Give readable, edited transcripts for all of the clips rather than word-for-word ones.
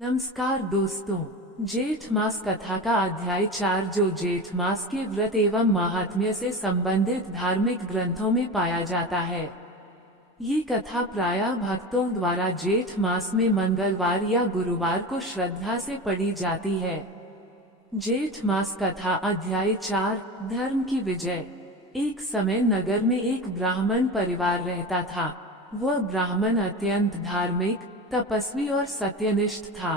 नमस्कार दोस्तों, जेठ मास कथा का अध्याय 4 जो जेठ मास के व्रत एवं महात्म्य से संबंधित धार्मिक ग्रंथों में पाया जाता है। ये कथा प्रायः भक्तों द्वारा जेठ मास में मंगलवार या गुरुवार को श्रद्धा से पढ़ी जाती है। जेठ मास कथा अध्याय 4 धर्म की विजय। एक समय नगर में एक ब्राह्मण परिवार रहता था। वह ब्राह्मण अत्यंत धार्मिक, तपस्वी और सत्यनिष्ठ था।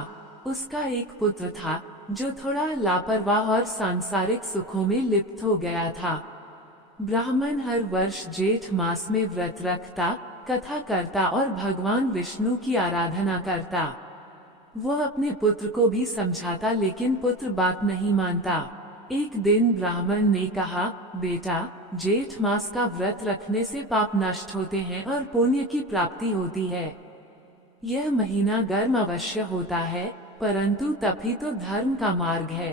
उसका एक पुत्र था जो थोड़ा लापरवाह और सांसारिक सुखों में लिप्त हो गया था। ब्राह्मण हर वर्ष जेठ मास में व्रत रखता, कथा करता और भगवान विष्णु की आराधना करता। वह अपने पुत्र को भी समझाता, लेकिन पुत्र बात नहीं मानता। एक दिन ब्राह्मण ने कहा, बेटा, जेठ मास का व्रत रखने से पाप नष्ट होते हैं और पुण्य की प्राप्ति होती है। यह महीना गर्म अवश्य होता है, परंतु तभी तो धर्म का मार्ग है।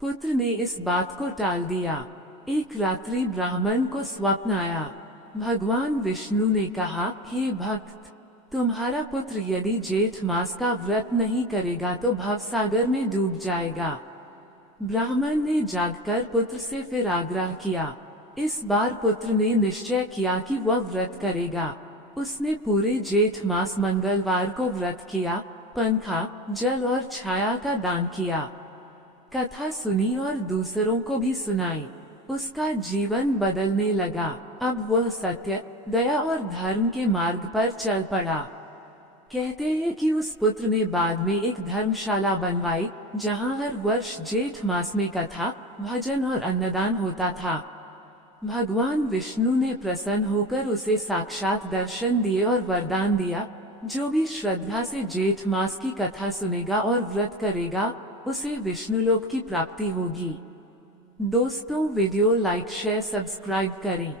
पुत्र ने इस बात को टाल दिया। एक रात्रि ब्राह्मण को स्वप्न आया। भगवान विष्णु ने कहा, हे भक्त, तुम्हारा पुत्र यदि जेठ मास का व्रत नहीं करेगा तो भवसागर में डूब जाएगा। ब्राह्मण ने जागकर पुत्र से फिर आग्रह किया। इस बार पुत्र ने निश्चय किया कि वह व्रत करेगा। उसने पूरे जेठ मास मंगलवार को व्रत किया, पंखा, जल और छाया का दान किया, कथा सुनी और दूसरों को भी सुनाई। उसका जीवन बदलने लगा। अब वह सत्य, दया और धर्म के मार्ग पर चल पड़ा। कहते हैं कि उस पुत्र ने बाद में एक धर्मशाला बनवाई, जहां हर वर्ष जेठ मास में कथा, भजन और अन्नदान होता था। भगवान विष्णु ने प्रसन्न होकर उसे साक्षात दर्शन दिए और वरदान दिया, जो भी श्रद्धा से जेठ मास की कथा सुनेगा और व्रत करेगा, उसे विष्णुलोक की प्राप्ति होगी। दोस्तों, वीडियो लाइक, शेयर, सब्सक्राइब करें।